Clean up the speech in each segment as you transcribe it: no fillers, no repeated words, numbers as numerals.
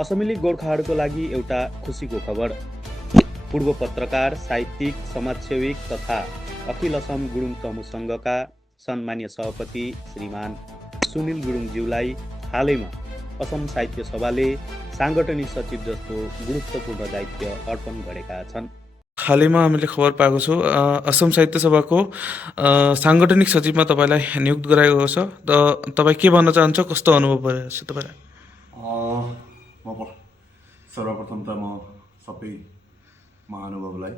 असमिली गोर्खाहरूको लागि एउटा खुसीको खबर। पूर्व पत्रकार, साहित्यिक, समाजसेविक तथा अखिल असम गुरुङ तमु सङ्घका सम्मानीय सभापति श्रीमान सुनिल गुरुङज्यूलाई हालैमा असम साहित्य सभाले साङ्गठनिक सचिव जस्तो गुरुत्वपूर्ण दायित्व अर्पण गरेका छन्। हालैमा हामीले खबर पाएको छौँ असम साहित्य सभाको साङ्गठनिक सचिवमा तपाईँलाई नियुक्त गराएको छ। त तपाईँ के भन्न चाहन्छ, कस्तो अनुभव भइरहेको छ तपाईँलाई? सर्वप्रथम त म सबै महानुभावलाई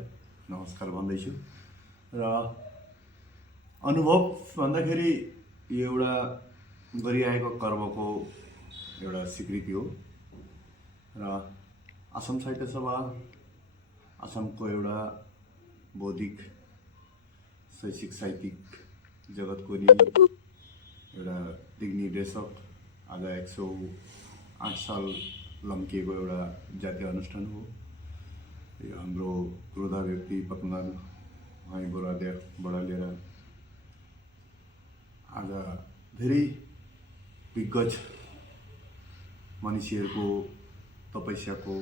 नमस्कार भन्दैछु र अनुभव भन्दाखेरि यो एउटा गरिआएको कर्मको एउटा स्वीकृति हो र असम साहित्य सभा असमको एउटा बौद्धिक शैक्षिक साहित्यिक जगतको नि एउटा दिग्निर्देशक आज 108 साल लम्किएको एउटा जातीय अनुष्ठान हो। यो हाम्रो क्रोधा व्यक्ति पद्मनाभ भाइ बोरादेबाट लिएर आज धेरै दिग्गज मानिसहरूको तपस्याको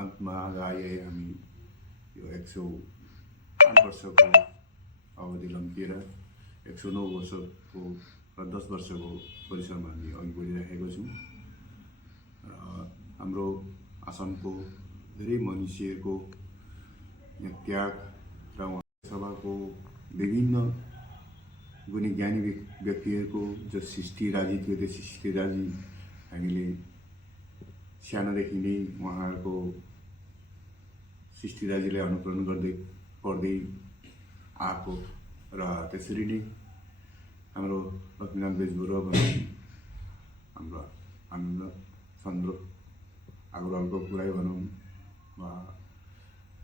अन्तमा आज आए हामी यो 108 वर्षको अवधि लम्किएर 109 वर्षको र 10 वर्षको परिसरमा हामी अघि बढिरहेको छौँ र हाम्रो असमको धेरै मनुष्यहरूको त्याग र उहाँ सभाको विभिन्न गुणी ज्ञानी व्यक्तिहरूको जो सृष्टिराजी थियो त्यो सृष्टिराजी हामीले सानोदेखि नै उहाँहरूको सृष्टिराजीलाई अनुकरण गर्दै पढ्दै आएको र त्यसरी नै हाम्रो लक्ष्मीनाथ बेजबरुवा भनौँ, हाम्रो आनन्द चन्द्र अग्रवालको कुरै भनौँ वा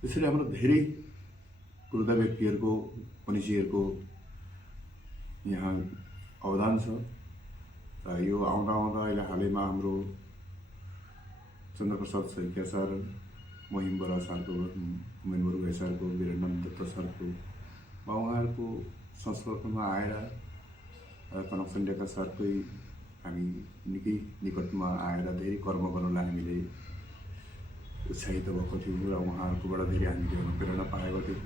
त्यसरी हाम्रो धेरै क्रुद्ध व्यक्तिहरूको मनुष्यहरूको यहाँ अवदान छ र यो आउँदा आउँदा अहिले हालैमा हाम्रो चन्द्रप्रसाद सैकिया सर, महिम बरा सरको, हुमेन बरुवा सरको, वीरेन्द्रनाथ दत्त सरको वा उहाँहरूको संस्पर्शमा आएर कनक सन्डेका सरकै हामी निकै निकटमा आएर धेरै कर्म गर्नलाई हामीले उत्साहित भएको थियौँ र उहाँहरूकोबाट धेरै हामीले प्रेरणा पाएको थियौँ।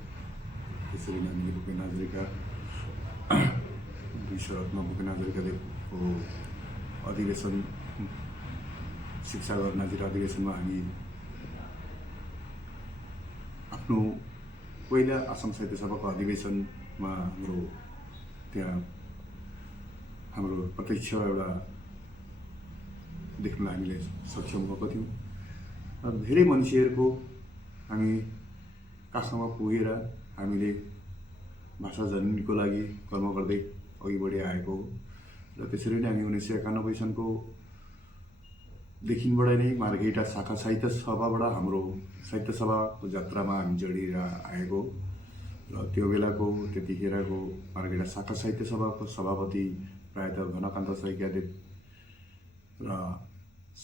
त्यसरी नै हामीले भूपेन हजरिका विश्वरत्न भूपेन हजरिकाको अधिवेशन शिक्षा गर्नातिर अधिवेशनमा हामी आफ्नो पहिला असम साहित्य सभाको अधिवेशनमा हाम्रो त्यहाँ हाम्रो प्रत्यक्ष एउटा देख्नलाई हामीले सक्षम भएको थियौँ र धेरै मान्छेहरूको हामी काखमा पुगेर हामीले भाषा जननीको लागि कर्म गर्दै अघि बढी आएको र त्यसरी नै हामी 1991 सनको देखिबाट नै मार्घेटा शाखा साहित्य सभाबाट हाम्रो साहित्य सभाको यात्रामा हामी जोडिएर आएको र त्यो बेलाको त्यतिखेरको मार्घेटा शाखा साहित्य सभाको सभापति प्रायतः घनकान्त सैकियादेव र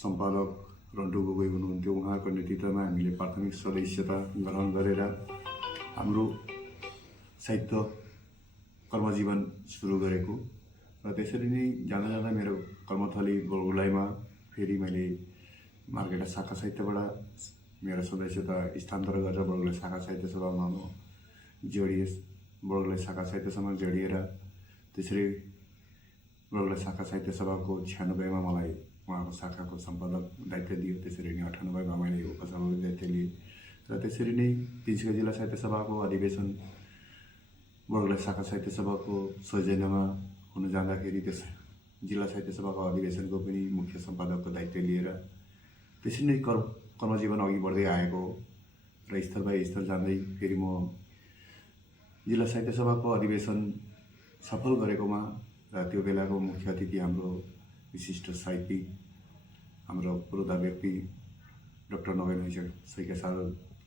सम्पादक रन्टु गोगोई हुनुहुन्थ्यो। उहाँको नेतृत्वमा हामीले प्राथमिक सदस्यता ग्रहण गरेर हाम्रो साहित्य कर्मजीवन सुरु गरेको र त्यसरी नै जाँदा जाँदा मेरो कर्मथली बरगुलाईमा फेरि मैले मार्घेटा शाखा साहित्यबाट मेरो सदस्यता स्थानान्तर गरेर बरगुलाई शाखा साहित्य सभामा म जोडिए। बरगुलाई शाखा साहित्य सभामा जोडिएर त्यसरी बरगुलाई शाखा साहित्य सभाको 96 मा मलाई उहाँको शाखाको सम्पादक दायित्व दियो। त्यसरी नै 98 मा मैले उपसभापति दायित्व लिएँ र त्यसरी नै तिनसुकिया जिल्ला साहित्य सभाको अधिवेशन बरगुलाई शाखा साहित्य सभाको सौजन्यमा हुन जाँदाखेरि त्यस जिल्ला साहित्य सभाको अधिवेशनको पनि मुख्य सम्पादकको दायित्व लिएर त्यसरी नै कर्मजीवन अघि बढ्दै आएको र स्थल बाई स्थल जाँदै फेरि म जिल्ला साहित्य सभाको अधिवेशन सफल गरेकोमा र त्यो बेलाको मुख्य अतिथि हाम्रो विशिष्ट साहित्यिक हाम्रो पुरोधा व्यक्ति डाक्टर नवीन सैकिया सर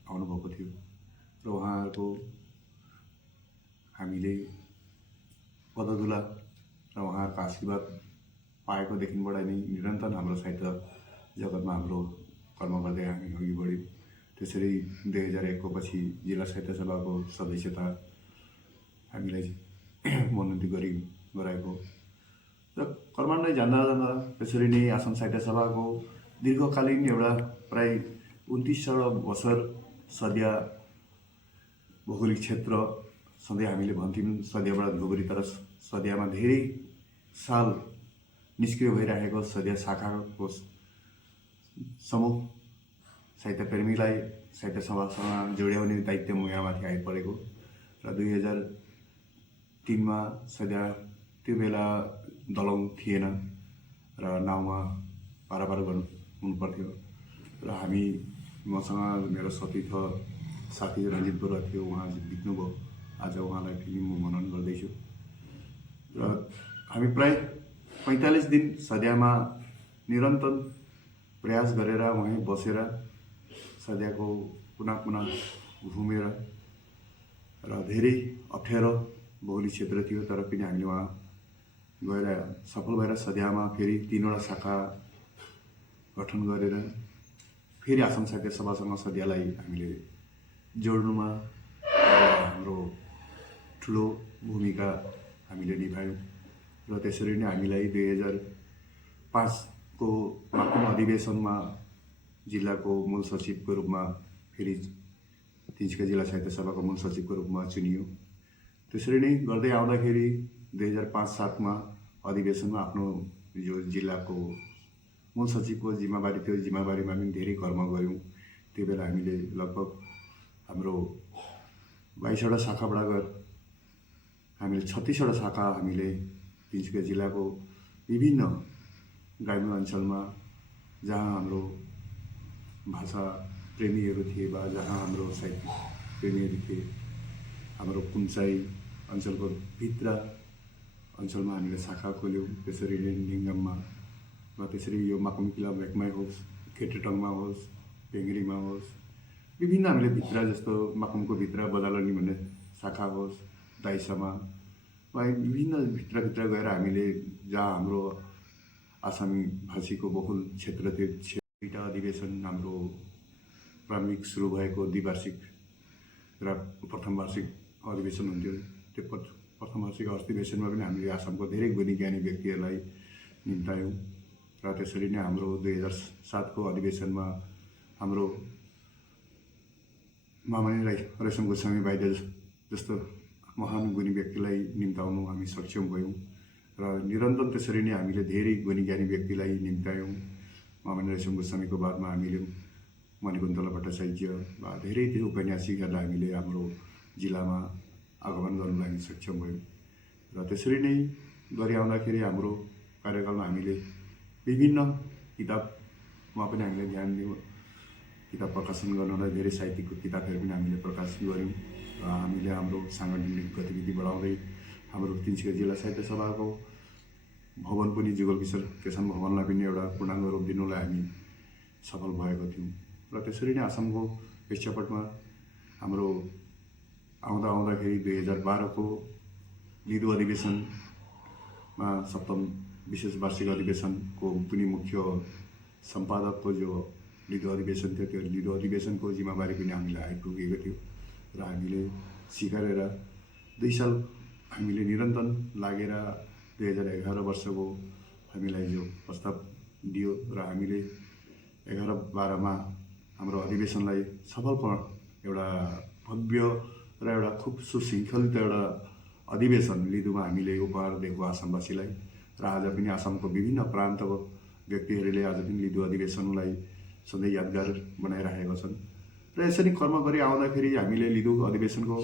आउनुभएको थियो र उहाँहरूको हामीले पदधुला र उहाँहरूको आशीर्वाद पाएको देखिबाट नै निरन्तर हाम्रो साहित्य जगतमा हाम्रो कर्म गर्दै हामी अघि बढ्यौँ। त्यसरी 2001 को पछि जिल्ला साहित्य सभाको सदस्यता हामीलाई मनोनित गराएको र कर्मण्डै जाँदा जाँदा त्यसरी नै असम साहित्य सभाको दीर्घकालीन एउटा प्राय 29 वर्ष सदिया भौगोलिक क्षेत्र सधैँ हामीले भन्थ्यौँ सदियाबाट धुबुरी, तर सदियामा धेरै साल निष्क्रिय भइरहेको सदिया शाखाको समूह साहित्य प्रेमीलाई साहित्य सभासँग जोड्याउने दायित्व मुयामाथि आइपरेको र 2003 सदिया त्यो बेला दलौँ थिएन र नाउँमा पारापार गर्नु हुनुपर्थ्यो र मसँग मेरो सतीर्थ साथी रञ्जित बरुवा थियो, उहाँ बित्नुभयो। आज उहाँलाई फेरि म मनन गर्दैछु र हामी प्राय 45 दिन सदियामा निरन्तर प्रयास गरेर वहीँ बसेर सदियाको पुनः घुमेर र धेरै अप्ठ्यारो भौगोलिक क्षेत्र थियो, तर पनि हामीले वहाँ गएर सफल भएर सदियामा फेरि 3वटा शाखा गठन गरेर फेरि आसाम साहित्य सभासँग सदियालाई हामीले जोड्नुमा हाम्रो ठुलो भूमिका हामीले निभायौँ र त्यसरी नै हामीलाई 2005 को माकुम अधिवेशनमा जिल्लाको मूल सचिवको रूपमा फेरि तिनसुकिया जिल्ला साहित्य सभाको मूल सचिवको रूपमा चुनियो। त्यसरी नै गर्दै आउँदाखेरि 2005-07 अधिवेशनमा आफ्नो यो जिल्लाको मूल सचिवको जिम्मेवारी थियो, जिम्मेवारीमा पनि धेरै कर्म गऱ्यौँ। त्यो बेला हामीले लगभग हाम्रो 22वटा शाखाबाट गएर हामीले 36वटा शाखा हामीले तिनसुकिया जिल्लाको विभिन्न ग्रामीण अञ्चलमा जहाँ हाम्रो भाषा प्रेमीहरू थिए वा जहाँ हाम्रो साहित्य प्रेमीहरू थिए, हाम्रो कुम्चाई अञ्चलको भित्र अञ्चलमा हामीले शाखा खोल्यौँ। त्यसरी नै लिङ्गममा र त्यसरी यो माकुम किला भेकमै होस्, केटेटङमा होस्, पेङ्ग्रीमा होस्, विभिन्न हामीले भित्र जस्तो माकुमको भित्र बजालनी भन्ने शाखा होस्, दाइसामा वा विभिन्न भित्र गएर हामीले जहाँ हाम्रो आसामी भाषीको बहुल क्षेत्र थियो, 2टा अधिवेशन हाम्रो प्रारम्भिक सुरु भएको द्विवार्षिक र प्रथम वार्षिक अधिवेशन हुन्थ्यो। त्यो प्रथम वार्षिक अधिवेशनमा पनि हामीले आसामको धेरै गुणी ज्ञानी व्यक्तिहरूलाई निम्तायौँ र त्यसरी नै हाम्रो 2007 को अधिवेशनमा हाम्रो मामनी राई रेशम गोस्वामी बाइदेल जस्तो महान गुणी व्यक्तिलाई निम्ताउनु हामी सक्षम भयौँ र निरन्तर त्यसरी नै हामीले धेरै गुणी ज्ञानी व्यक्तिलाई निम्तायौँ। मामनी रेशम गोस्वामीको बादमा हामीले मणिकुन्तला भट्टाचार्य वा धेरै धेरै उपन्यासिकहरूलाई हामीले हाम्रो जिल्लामा आगमन गर्नु लागि सक्षम भयौँ र त्यसरी नै गरी आउँदाखेरि हाम्रो कार्यकालमा हामीले विभिन्न किताबमा पनि हामीले ध्यान दियौँ। किताब प्रकाशन गर्नलाई धेरै साहित्यिकको किताबहरू पनि हामीले प्रकाश गऱ्यौँ र हामीले हाम्रो साङ्गठनिक गतिविधि बढाउँदै हाम्रो तिनसुकिया जिल्ला साहित्य सभाको भवन पनि जुगल किशोर केसान भवनलाई पनि एउटा पूर्णाङ्ग रूप दिनुलाई हामी सफल भएको थियौँ र त्यसरी नै आसामको प्रेक्षापटमा हाम्रो आउँदाखेरि 2012 को लिडो अधिवेशनमा 7म विशेष वार्षिक अधिवेशनको पनि मुख्य सम्पादकको जो लिडो अधिवेशन थियो, त्यो लिडो अधिवेशनको जिम्मेवारी पनि हामीलाई आइपुगेको थियो र हामीले स्वीकारेर 2 साल हामीले निरन्तर लागेर 2011 वर्षको हामीलाई जो प्रस्ताव दियो र हामीले 11-12 हाम्रो अधिवेशनलाई सफलपण एउटा भव्य र एउटा खुब सुशृङ्खलित एउटा अधिवेशन लिडोमा हामीले उपहार दिएको आसामवासीलाई र आज पनि आसामको विभिन्न प्रान्तको व्यक्तिहरूले आज पनि लिडो अधिवेशनलाई सधैँ यादगार बनाइरहेका छन् र यसरी कर्म गरी आउँदाखेरि हामीले लिडो अधिवेशनको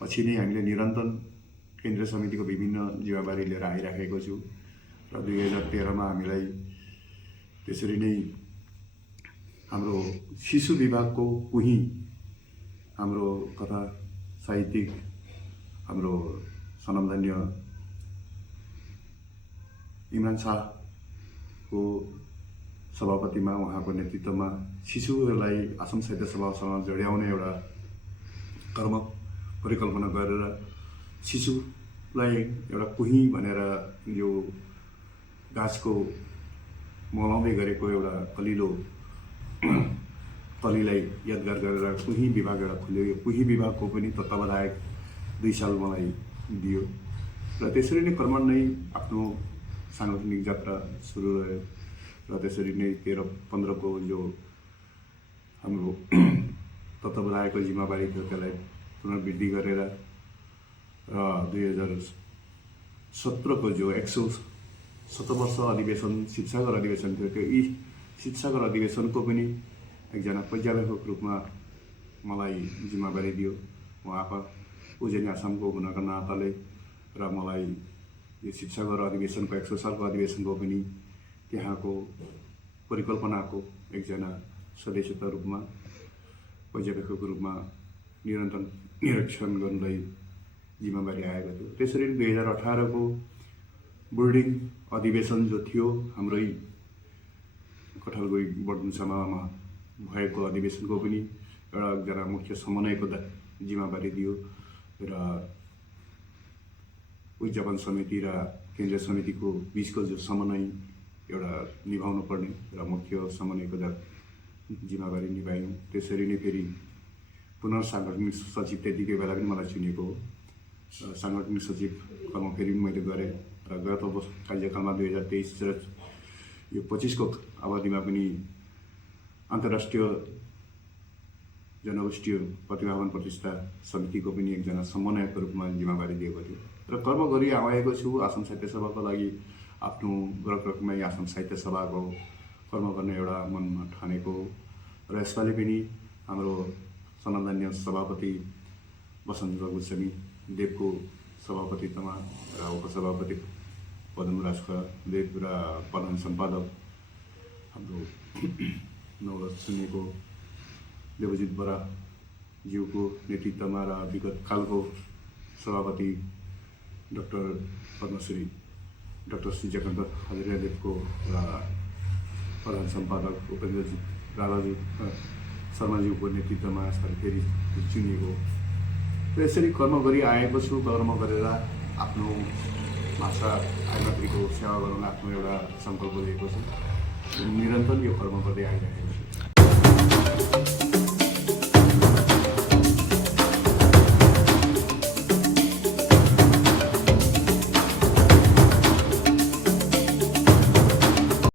पछि नै हामीले निरन्तर केन्द्रीय समितिको विभिन्न जिम्मेवारी लिएर आइराखेको छु र 2013 हामीलाई त्यसरी नै हाम्रो शिशु विभागको कुही हाम्रो कथा साहित्यिक हाम्रो सनमधन्य इमरान शाहको सभापतिमा उहाँको नेतृत्वमा शिशुहरूलाई आसाम साहित्य सभासँग जोड्याउने एउटा कर्म परिकल्पना गरेर शिशुलाई एउटा कुही भनेर यो गाछको मलाउँदै गरेको एउटा कलिलो कलीलाई यादगार गरेर कुही विभाग एउटा खुल्यो। यो कुही विभागको पनि तत्त्वावधायक 2 साल मलाई दियो र त्यसरी नै कर्मण्यै आफ्नो साङ्गठनिक यात्रा सुरु रह्यो र र त्यसरी नै 13-15 को जो हाम्रो तत्त्वावधायकको जिम्मेवारी थियो त्यसलाई पुनर्वृद्धि गरेर र 2017 को जो 170 वर्ष अधिवेशन शिक्षागर अधिवेशन थियो त्यो यी शिक्षागर अधिवेशनको पनि एकजना पर्यवेक्षक रूपमा मलाई जिम्मेवारी दियो। उहाँको उज्जैन आसामको हुनाको नाताले र मलाई यो शिक्षागर अधिवेशनको 100 सालको अधिवेशनको पनि त्यहाँको परिकल्पनाको एकजना सदस्यका रूपमा पर्यवेक्षकको रूपमा निरन्तर निरीक्षण गर्नलाई जिम्मेवारी आएको थियो। त्यसरी 2018 को बोर्डिङ अधिवेशन जो थियो हाम्रै कठलगुई बडुन्सामा भएको अधिवेशनको पनि एकजना मुख्य समन्वयको जिम्मेवारी दियो र उद्यापन समिति र केन्द्रीय समितिको बिचको जो समन्वय एउटा निभाउनु पर्ने र मुख्य समन्वयको जिम्मेवारी निभायौँ। त्यसरी नै फेरि पुनर्साङ्गठनिक सचिव त्यतिकै बेला पनि मलाई चुनेको हो। साङ्गठनिक सचिव कर्म फेरि मैले गरेँ र गत कार्यकालमा 2023 र यो 25 को अवधिमा पनि अन्तर्राष्ट्रिय जनगोष्ठीय प्रतिभावान प्रतिष्ठा समितिको पनि एकजना समन्वयकको रूपमा जिम्मेवारी दिएको थियो र कर्म गरी आएको छु। आसाम साहित्य सभाको लागि आफ्नो रकरकमै आसाम साहित्य सभाको कर्म गर्ने एउटा मनमा ठानेको र यसपालि पनि हाम्रो सनातन्य सभापति वसन्त गोस्वामी देवको सभापतित्वमा र उपसभापति पद्मराज देव र प्रधान सम्पादक हाम्रो नवरथ सुनेको देवजित बरा ज्यूको नेतृत्वमा र विगत कालको सभापति डाक्टर पद्मश्री डाक्टर श्री जगन्त हजारेदेवको र प्रधान सम्पादक उपेन्द्रजी राधाजी शर्माज्यूको नेतृत्वमा यसपालि फेरि चुनिएको। यसरी कर्म गरी आएको छु। कर्म गरेर आफ्नो भाषा आइमात्रीको सेवा गराउन आफ्नो एउटा सङ्कल्प लिएको छु। निरन्तर यो कर्म गर्दै आइरहेको छु।